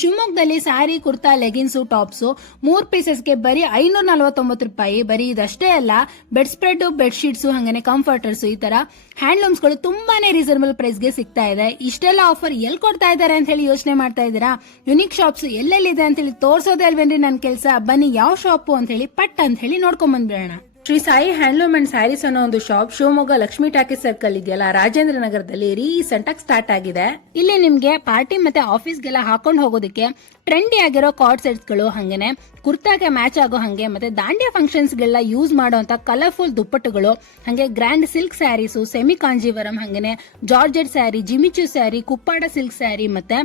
ಶಿವಮೊಗ್ಗದಲ್ಲಿ sari kurta, leggings, tops ಮೂರ್ ಪೀಸಸ್ಗೆ ಬರೀ ಐನೂರ ನಲವತ್ತೊಂಬತ್ತು ರೂಪಾಯಿ. ಬರೀ ಇದಷ್ಟೇ ಅಲ್ಲ, ಬೆಡ್ ಸ್ಪ್ರೆಡ್ ಬೆಡ್ ಶೀಟ್ಸ್, ಹಂಗೇನೆ ಕಂಫರ್ಟರ್ಸ್ ಈ ತರ ಹ್ಯಾಂಡ್ಲೂಮ್ಸ್ಗಳು ತುಂಬಾನೇ ರೀಸನಬಲ್ ಪ್ರೈಸ್ಗೆ ಸಿಗ್ತಾ ಇದೆ. ಇಷ್ಟೆಲ್ಲ ಆಫರ್ ಎಲ್ಲಿ ಕೊಡ್ತಾ ಇದ್ದಾರೆ ಅಂತ ಹೇಳಿ ಯೋಚನೆ ಮಾಡ್ತಾ ಇದ್ದೀರಾ? ಯುನಿಕ್ ಶಾಪ್ಸ್ ಎಲ್ಲೆಲ್ಲಿದೆ ಅಂತ ಹೇಳಿ ತೋರ್ಸೋದೇ ಅಲ್ವೇನ್ರಿ ನನ್ನ ಕೆಲಸ? ಬನ್ನಿ ಯಾವ ಶಾಪು ಅಂತ ಹೇಳಿ ಪಟ್ ಅಂತ ಹೇಳಿ ನೋಡ್ಕೊಂಡ್ ಬಂದ್ಬಿಡೋಣ ಶ್ರೀ ಸಾಯಿ ಹ್ಯಾಂಡ್ಲೂಮ್ ಅಂಡ್ ಸ್ಯಾರೀಸ್ ಅನ್ನೋ ಒಂದು shop Shivamogga Lakshmi talkies circle ಇದೆಯಲ್ಲ ರಾಜೇಂದ್ರ ನಗರದಲ್ಲಿ ರೀಸೆಂಟ್ ಆಗಿ ಸ್ಟಾರ್ಟ್ ಆಗಿದೆ. ಇಲ್ಲಿ ನಿಮ್ಗೆ ಪಾರ್ಟಿ ಮತ್ತೆ ಆಫೀಸ್ಗೆಲ್ಲ ಹಾಕೊಂಡು ಹೋಗೋದಕ್ಕೆ ಟ್ರೆಂಡಿ ಆಗಿರೋ ಕಾರ್ಡ್ ಸೆಟ್ಸ್ಗಳು ಹಂಗೇನೆ, ಕುರ್ತಾಗೆ ಮ್ಯಾಚ್ ಆಗೋ ಹಂಗೆ ಮತ್ತೆ ದಾಂಡಿಯಾ ಫಂಕ್ಷನ್ಸ್ ಗೆಲ್ಲ ಯೂಸ್ ಮಾಡುವಂತ ಕಲರ್ಫುಲ್ ದುಪ್ಪಟ್ಟುಗಳು, ಹಂಗೆ grand silk saris semi Kanjeevaram ಹಂಗೇನೆ ಜಾರ್ಜೆಟ್ ಸ್ಯಾರಿ ಜಿಮಿಚು ಸ್ಯಾರಿ ಕುಪ್ಪಾಡ ಸಿಲ್ಕ್ ಸ್ಯಾರಿ ಮತ್ತೆ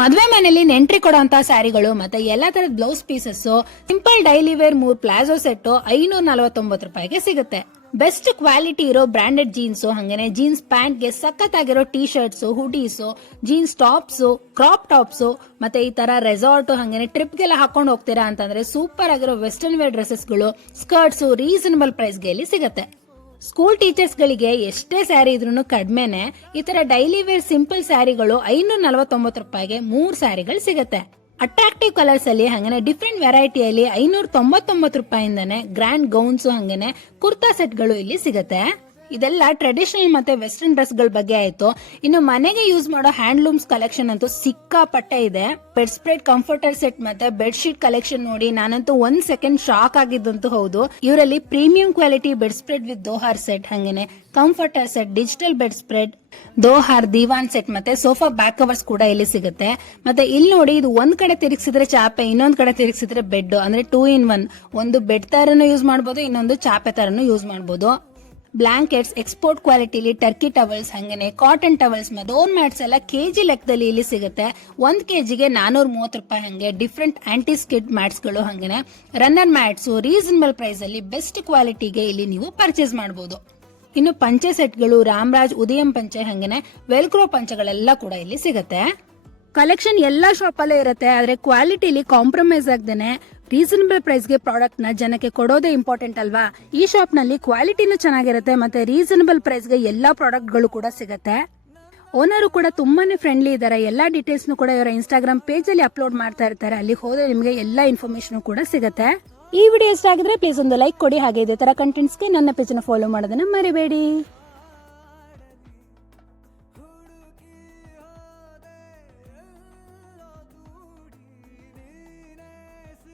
ಮದ್ವೆ ಮನೆಯಲ್ಲಿ ನೆಂಟ್ರಿ ಕೊಡುವಂತ ಸ್ಯಾರಿಗಳು ಮತ್ತೆ ಎಲ್ಲಾ ತರದ blouse pieces simple daily wear ಮೂರ್ ಪ್ಲಾಜೋ ಸೆಟ್ ಐನೂರ ನಲವತ್ತೊಂಬತ್ತು ರೂಪಾಯಿಗೆ ಸಿಗುತ್ತೆ. ಬೆಸ್ಟ್ ಕ್ವಾಲಿಟಿ ಇರೋ ಬ್ರಾಂಡೆಡ್ ಜೀನ್ಸ್ ಹಂಗೇನೆ ಜೀನ್ಸ್ ಪ್ಯಾಂಟ್ಗೆ ಸಖತ್ ಆಗಿರೋ T shirts hoodies jeans tops crop tops ಮತ್ತೆ ಈ ತರ ರೆಸಾರ್ಟ್ ಹಂಗೇನೆ ಟ್ರಿಪ್ ಗೆಲ್ಲ ಹಾಕೊಂಡು ಹೋಗ್ತೀರಾ ಅಂತಂದ್ರೆ ಸೂಪರ್ ಆಗಿರೋ ವೆಸ್ಟರ್ನ್ ವೇರ್ ಡ್ರೆಸ್ಸಸ್ಗಳು ಸ್ಕರ್ಟ್ಸ್ ರೀಸನಬಲ್ ಪ್ರೈಸ್ಗೆ ಇಲ್ಲಿ ಸಿಗುತ್ತೆ. ಸ್ಕೂಲ್ ಟೀಚರ್ಸ್ ಗಳಿಗೆ ಎಷ್ಟೇ ಸ್ಯಾರಿ ಇದ್ರೂ ಕಡಿಮೆನೆ, ಈ ತರ ಡೈಲಿ ವೇರ್ ಸಿಂಪಲ್ ಸ್ಯಾರಿಗಳು ಐನೂರ ನಲವತ್ತೊಂಬತ್ತು ರೂಪಾಯಿಗೆ ಮೂರ್ ಸ್ಯಾರಿಗಳು ಸಿಗುತ್ತೆ. ಅಟ್ರಾಕ್ಟಿವ್ ಕಲರ್ಸ್ ಅಲ್ಲಿ ಹಂಗನೆ ಡಿಫ್ರೆಂಟ್ ವೆರೈಟಿಯಲ್ಲಿ ಐನೂರ ತೊಂಬತ್ತೊಂಬತ್ತು ರೂಪಾಯಿಂದಾನೆ ಗ್ರ್ಯಾಂಡ್ ಗೌನ್ಸ್ ಹಂಗೇನೆ, ಕುರ್ತಾ ಸೆಟ್ಗಳು ಇಲ್ಲಿ ಸಿಗುತ್ತೆ. ಇದೆಲ್ಲ ಟ್ರೆಡಿಷನಲ್ ಮತ್ತೆ ವೆಸ್ಟರ್ನ್ ಡ್ರೆಸ್ಗಳ ಬಗ್ಗೆ ಆಯ್ತು. ಇನ್ನು ಮನೆಗೆ ಯೂಸ್ ಮಾಡೋ ಹ್ಯಾಂಡ್ಲೂಮ್ಸ್ ಕಲೆಕ್ಷನ್ ಅಂತೂ ಸಿಕ್ಕಾಪಟ್ಟೆ ಇದೆ. ಬೆಡ್ ಸ್ಪ್ರೆಡ್ ಕಂಫರ್ಟರ್ ಸೆಟ್ ಮತ್ತೆ ಬೆಡ್ ಶೀಟ್ ಕಲೆಕ್ಷನ್ ನೋಡಿ ನಾನಂತೂ ಒಂದ್ ಸೆಕೆಂಡ್ ಶಾಕ್ ಆಗಿದ್ದಂತೂ ಹೌದು. ಇವರಲ್ಲಿ premium quality bedspread with dohar set ಹಂಗೇನೆ. Comforter set digital bedspread dohar divan set ಮತ್ತೆ ಸೋಫಾ ಬ್ಯಾಕ್ ಕವರ್ಸ್ ಕೂಡ ಇಲ್ಲಿ ಸಿಗುತ್ತೆ. ಮತ್ತೆ ಇಲ್ಲಿ ನೋಡಿ ಇದು ಒಂದ್ ಕಡೆ ತಿರುಗಿಸಿದ್ರೆ ಚಾಪೆ, ಇನ್ನೊಂದ್ ಕಡೆ ತಿರುಗಿಸಿದ್ರೆ ಬೆಡ್ ಅಂದ್ರೆ ಟೂ ಇನ್ ಒನ್ ಒಂದು ಬೆಡ್ ತರನು ಯೂಸ್ ಮಾಡಬಹುದು ಇನ್ನೊಂದು ಚಾಪೆ ತರನು ಯೂಸ್ ಮಾಡಬಹುದು ಬ್ಲಾಂಕೆಟ್ಸ್ ಎಕ್ಸ್ಪೋರ್ಟ್ ಕ್ವಾಲಿಟಿಲಿ ಟರ್ಕಿ ಟವಲ್ಸ್ ಹಂಗೇನೆ ಕಾಟನ್ ಟವಲ್ಸ್ ಮದೋನ್ ಮ್ಯಾಟ್ಸ್ ಎಲ್ಲ ಕೆ ಜಿ ಲೆಕ್ಕದಲ್ಲಿ ಇಲ್ಲಿ ಸಿಗುತ್ತೆ. ಒಂದ್ ಕೆಜಿಗೆ ನಾನೂರ ಮೂವತ್ತು ರೂಪಾಯಿ ಹಂಗೆ ಡಿಫ್ರೆಂಟ್ ಆಂಟಿ ಸ್ಕಿಡ್ ಮ್ಯಾಟ್ಸ್ಗಳು ಹಂಗೇನೆ. ರನ್ನರ್ ಮ್ಯಾಟ್ಸ್ ರೀಸನಬಲ್ ಪ್ರೈಸ್ ಅಲ್ಲಿ ಬೆಸ್ಟ್ ಕ್ವಾಲಿಟಿಗೆ ಇಲ್ಲಿ ನೀವು ಪರ್ಚೇಸ್ ಮಾಡಬಹುದು ಇನ್ನು ಪಂಚೆ ಸೆಟ್ಗಳು ರಾಮರಾಜ್ ಉದಯಂ ಪಂಚೆ ಹಂಗೇನೆ ವೆಲ್ಕ್ರೋ ಪಂಚೆಗಳೆಲ್ಲ ಕೂಡ ಇಲ್ಲಿ ಸಿಗುತ್ತೆ. ಕಲೆಕ್ಷನ್ ಎಲ್ಲಾ ಶಾಪ್ ಅಲ್ಲೇ ಇರುತ್ತೆ, ಆದ್ರೆ ಕ್ವಾಲಿಟಿಲಿ ಕಾಂಪ್ರಮೈಸ್ ಆಗದೇನೆ. ರೀಸನಬಲ್ ಪ್ರೈಸ್ಗೆ ಪ್ರಾಡಕ್ಟ್ನ ಜನಕ್ಕೆ ಕೊಡೋದೇ ಇಂಪಾರ್ಟೆಂಟ್ ಅಲ್ವಾ? ಈ ಶಾಪ್ನಲ್ಲಿ ಕ್ವಾಲಿಟಿನೂ ಚೆನ್ನಾಗಿರುತ್ತೆ ಮತ್ತೆ ರೀಸನಬಲ್ ಪ್ರೈಸ್ಗೆ ಎಲ್ಲಾ ಪ್ರಾಡಕ್ಟ್ಗಳು ಕೂಡ ಸಿಗುತ್ತೆ. ಓನರು ಕೂಡ ತುಂಬಾನೇ ಫ್ರೆಂಡ್ಲಿ ಇದ್ದಾರೆ ಎಲ್ಲಾ ಡೀಟೇಲ್ಸ್ ಕೂಡ ಇವರ ಇನ್ಸ್ಟಾಗ್ರಾಮ್ ಅಲ್ಲಿ ಅಪ್ಲೋಡ್ ಮಾಡ್ತಾ ಇರ್ತಾರೆ. ಅಲ್ಲಿ ಹೋದ್ರೆ ನಿಮಗೆ ಎಲ್ಲಾ ಇನ್ಫಾರ್ಮೇಶನ್ ಕೂಡ ಸಿಗುತ್ತೆ. ಈ ವಿಡಿಯೋ ಇಷ್ಟ ಆಗಿದ್ರೆ ಪ್ಲೀಸ್ ಒಂದು ಲೈಕ್ ಕೊಡಿ. ಹಾಗೆ ಇದೇ ತರ ಕಂಟೆಂಟ್ಸ್ಗೆ ನನ್ನ ಪೇಜ್ನ ಫಾಲೋ ಮಾಡೋದನ್ನ ಮರಿಬೇಡಿ.